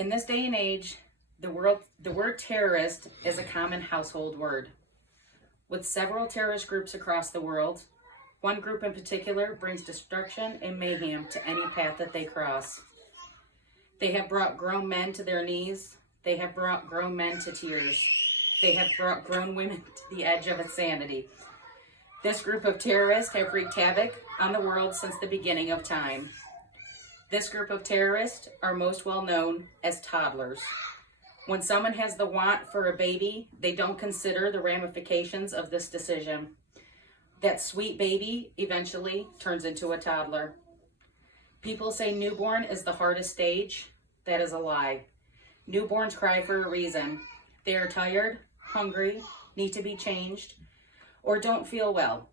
In this day and age, the word terrorist is a common household word. With several terrorist groups across the world, one group in particular brings destruction and mayhem to any path that they cross. They have brought grown men to their knees. They have brought grown men to tears. They have brought grown women to the edge of insanity. This group of terrorists have wreaked havoc on the world since the beginning of time. This group of terrorists are most well known as toddlers. When someone has the want for a baby, they don't consider the ramifications of this decision. That sweet baby eventually turns into a toddler. People say newborn is the hardest stage. That is a lie. Newborns cry for a reason. They are tired, hungry, need to be changed, or don't feel well.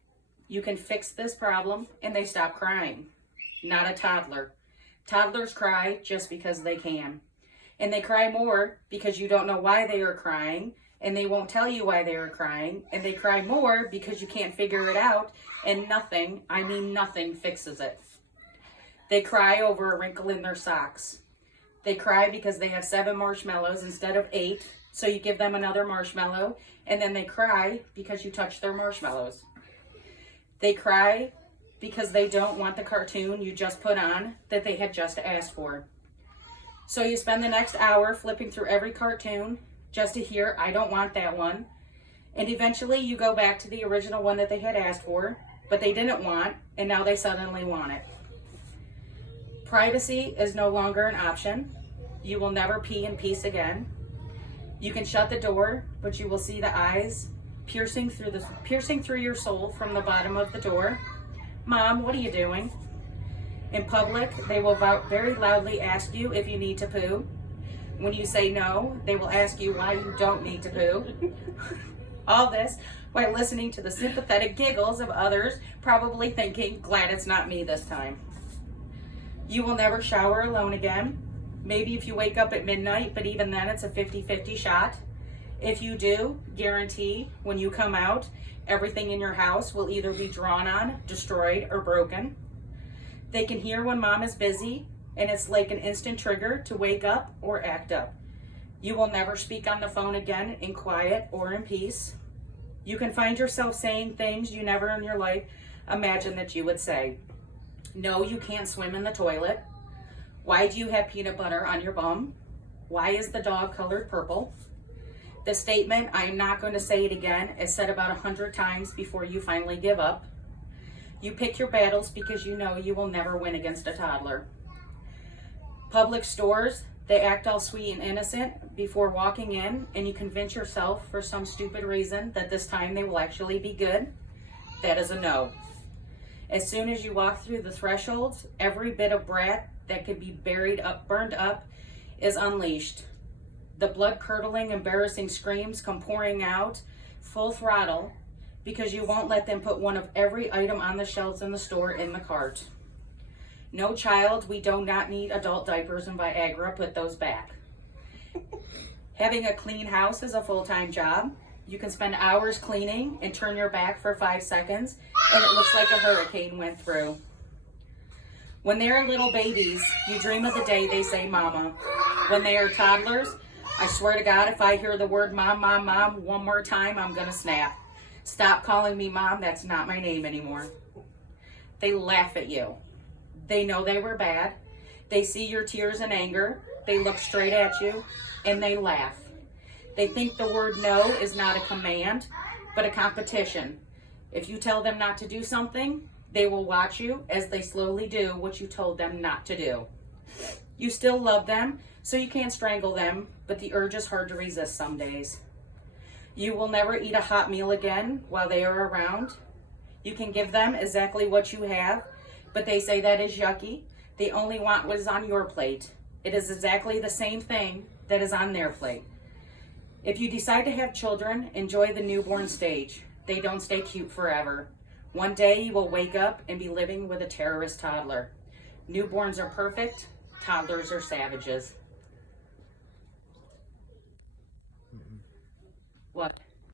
You can fix this problem and they stop crying. Not a toddler. Toddlers cry just because they can. And they cry more because you don't know why they are crying, and they won't tell you why they are crying, and they cry more because you can't figure it out, and nothing, I mean nothing, fixes it. They cry over a wrinkle in their socks. They cry because they have 7 marshmallows instead of 8, so you give them another marshmallow, and then they cry because you touch their marshmallows. They cry because they don't want the cartoon you just put on that they had just asked for. So you spend the next hour flipping through every cartoon just to hear, I don't want that one. And eventually you go back to the original one that they had asked for, but they didn't want, and now they suddenly want it. Privacy is no longer an option. You will never pee in peace again. You can shut the door, but you will see the eyes piercing through your soul from the bottom of the door. Mom, what are you doing? In public, they will very loudly ask you if you need to poo. When you say no, they will ask you why you don't need to poo. All this while listening to the sympathetic giggles of others, probably thinking, glad it's not me this time. You will never shower alone again. Maybe if you wake up at midnight, but even then it's a 50-50 shot. If you do, guarantee when you come out, everything in your house will either be drawn on, destroyed, or broken. They can hear when mom is busy, and it's like an instant trigger to wake up or act up. You will never speak on the phone again in quiet or in peace. You can find yourself saying things you never in your life imagined that you would say. No, you can't swim in the toilet. Why do you have peanut butter on your bum? Why is the dog colored purple? The statement, I am not going to say it again, is said about 100 times before you finally give up. You pick your battles because you know you will never win against a toddler. Public stores, they act all sweet and innocent before walking in, and you convince yourself for some stupid reason that this time they will actually be good. That is a no. As soon as you walk through the thresholds, every bit of brat that could be burned up is unleashed. The blood-curdling, embarrassing screams come pouring out full throttle because you won't let them put one of every item on the shelves in the store in the cart. No, child, we do not need adult diapers and Viagra, put those back. Having a clean house is a full-time job. You can spend hours cleaning and turn your back for 5 seconds, and it looks like a hurricane went through. When they are little babies, you dream of the day they say mama. When they are toddlers, I swear to God, if I hear the word mom, mom, mom one more time, I'm gonna snap. Stop calling me mom, that's not my name anymore. They laugh at you. They know they were bad. They see your tears and anger. They look straight at you and they laugh. They think the word no is not a command, but a competition. If you tell them not to do something, they will watch you as they slowly do what you told them not to do. You still love them, so you can't strangle them, but the urge is hard to resist some days. You will never eat a hot meal again while they are around. You can give them exactly what you have, but they say that is yucky. They only want what is on your plate. It is exactly the same thing that is on their plate. If you decide to have children, enjoy the newborn stage. They don't stay cute forever. One day you will wake up and be living with a terrorist toddler. Newborns are perfect, toddlers are savages.